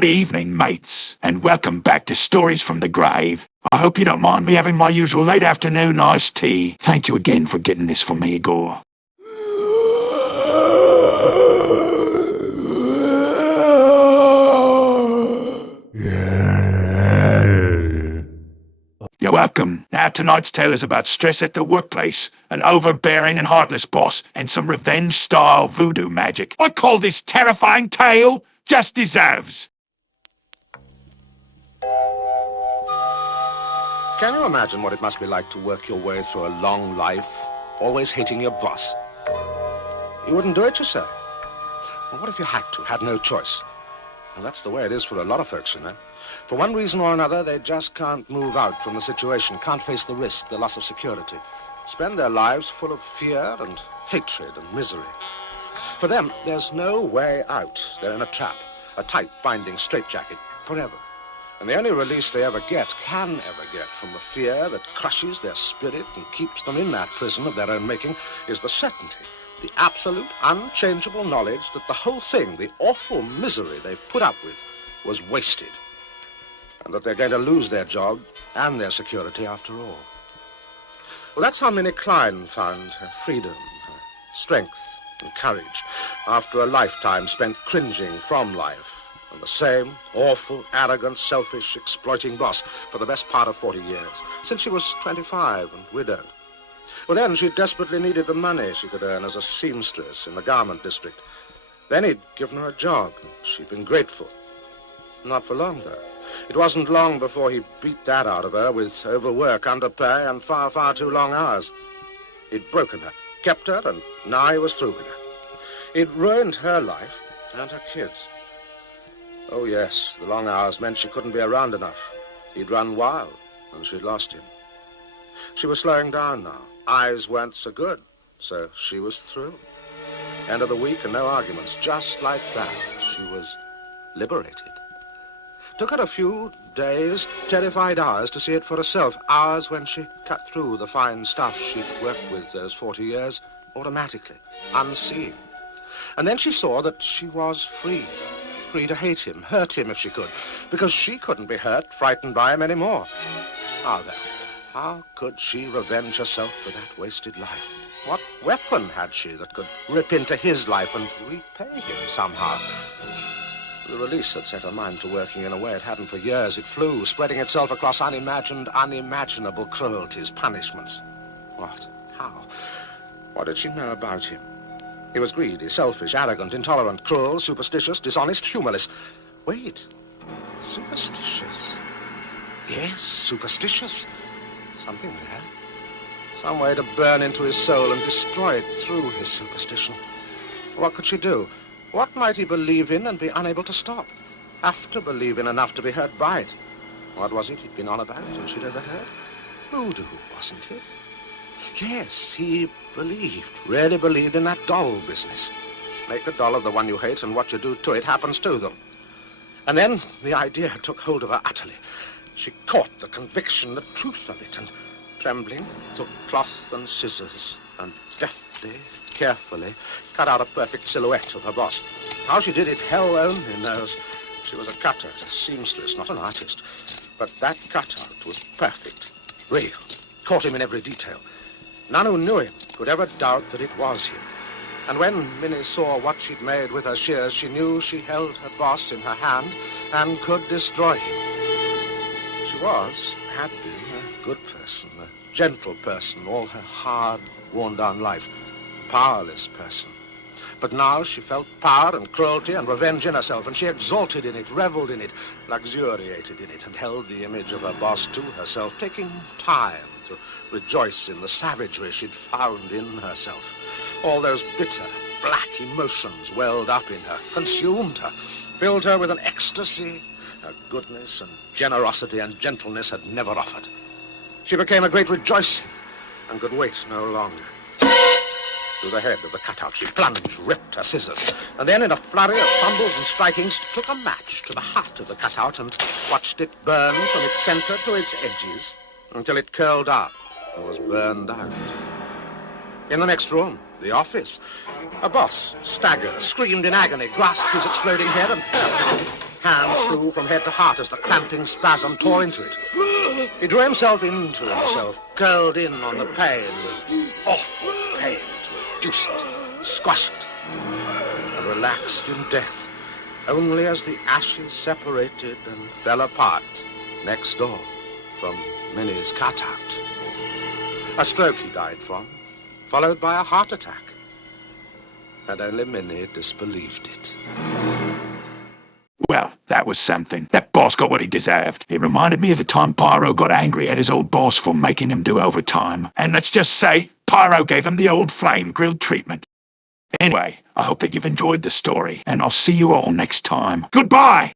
Good evening, mates, and welcome back to Stories from the Grave. I hope you don't mind me having my usual late afternoon iced tea. Thank you again for getting this for me, Igor. You're welcome. Now tonight's tale is about stress at the workplace, an overbearing and heartless boss, and some revenge-style voodoo magic. I call this terrifying tale Just Deserves. Can you imagine what it must be like to work your way through a long life, always hating your boss? You wouldn't do it yourself. Well, what if you had to, had no choice? Well, that's the way it is for a lot of folks, you know. For one reason or another, they just can't move out from the situation, can't face the risk, the loss of security. Spend their lives full of fear and hatred and misery. For them, there's no way out. They're in a trap, a tight, binding straitjacket, forever. And the only release they ever get, can ever get, from the fear that crushes their spirit and keeps them in that prison of their own making, is the certainty, the absolute, unchangeable knowledge that the whole thing, the awful misery they've put up with, was wasted. And that they're going to lose their job and their security after all. Well, that's how Minnie Klein found her freedom, her strength and courage, after a lifetime spent cringing from life and the same awful, arrogant, selfish, exploiting boss for the best part of 40 years, since she was 25 and widowed. Well, then she desperately needed the money she could earn as a seamstress in the garment district. Then he'd given her a job, and she'd been grateful. Not for long, though. It wasn't long before he beat that out of her with overwork, underpay, and far, far too long hours. He'd broken her, kept her, and now he was through with her. He'd ruined her life and her kids. Oh, yes, the long hours meant she couldn't be around enough. He'd run wild, and she'd lost him. She was slowing down now. Eyes weren't so good, so she was through. End of the week and no arguments. Just like that, she was liberated. Took her a few days, terrified hours to see it for herself. Hours when she cut through the fine stuff she'd worked with those 40 years, automatically, unseen. And then she saw that she was free. Free to hate him, hurt him if she could, because she couldn't be hurt, frightened by him anymore. How then? How could she revenge herself for that wasted life? What weapon had she that could rip into his life and repay him somehow? The release had set her mind to working in a way it hadn't for years. It flew, spreading itself across unimagined, unimaginable cruelties, punishments. What? How? What did she know about him? He was greedy, selfish, arrogant, intolerant, cruel, superstitious, dishonest, humorless. Wait. Superstitious. Yes, superstitious. Something there. Some way to burn into his soul and destroy it through his superstition. What could she do? What might he believe in and be unable to stop? Have to believe in enough to be hurt by it. What was it he'd been on about and she'd overheard? Voodoo, wasn't it? Yes, he believed, really believed in that doll business. Make a doll of the one you hate and what you do to it happens to them. And then the idea took hold of her utterly. She caught the conviction, the truth of it, and trembling, took cloth and scissors and deftly, carefully cut out a perfect silhouette of her boss. How she did it, hell only knows. She was a cutter, a seamstress, not an artist. But that cutout was perfect, real, caught him in every detail. None who knew him could ever doubt that it was him. And when Minnie saw what she'd made with her shears, she knew she held her boss in her hand and could destroy him. She had been a good person, a gentle person, all her hard, worn-down life, a powerless person. But now she felt power and cruelty and revenge in herself, and she exulted in it, reveled in it, luxuriated in it, and held the image of her boss to herself, taking time to rejoice in the savagery she'd found in herself. All those bitter, black emotions welled up in her, consumed her, filled her with an ecstasy her goodness and generosity and gentleness had never offered. She became a great rejoicing and could wait no longer. To the head of the cutout she plunged, ripped her scissors, and then in a flurry of fumbles and strikings took a match to the heart of the cutout and watched it burn from its center to its edges until it curled up and was burned out. In the next room, The office. A boss staggered, screamed in agony, grasped his exploding head and fell. Hand flew from head to heart as the clamping spasm tore into it. He drew himself into himself, curled in on the pain with awful pain to reduce it, squash it, and relaxed in death, only as the ashes separated and fell apart next door from Minnie's cutout. A stroke he died from, followed by a heart attack. And only Minnie disbelieved it. Well, that was something. That boss got what he deserved. It reminded me of the time Pyro got angry at his old boss for making him do overtime. And let's just say, Pyro gave him the old flame-grilled treatment. Anyway, I hope that you've enjoyed the story, and I'll see you all next time. Goodbye!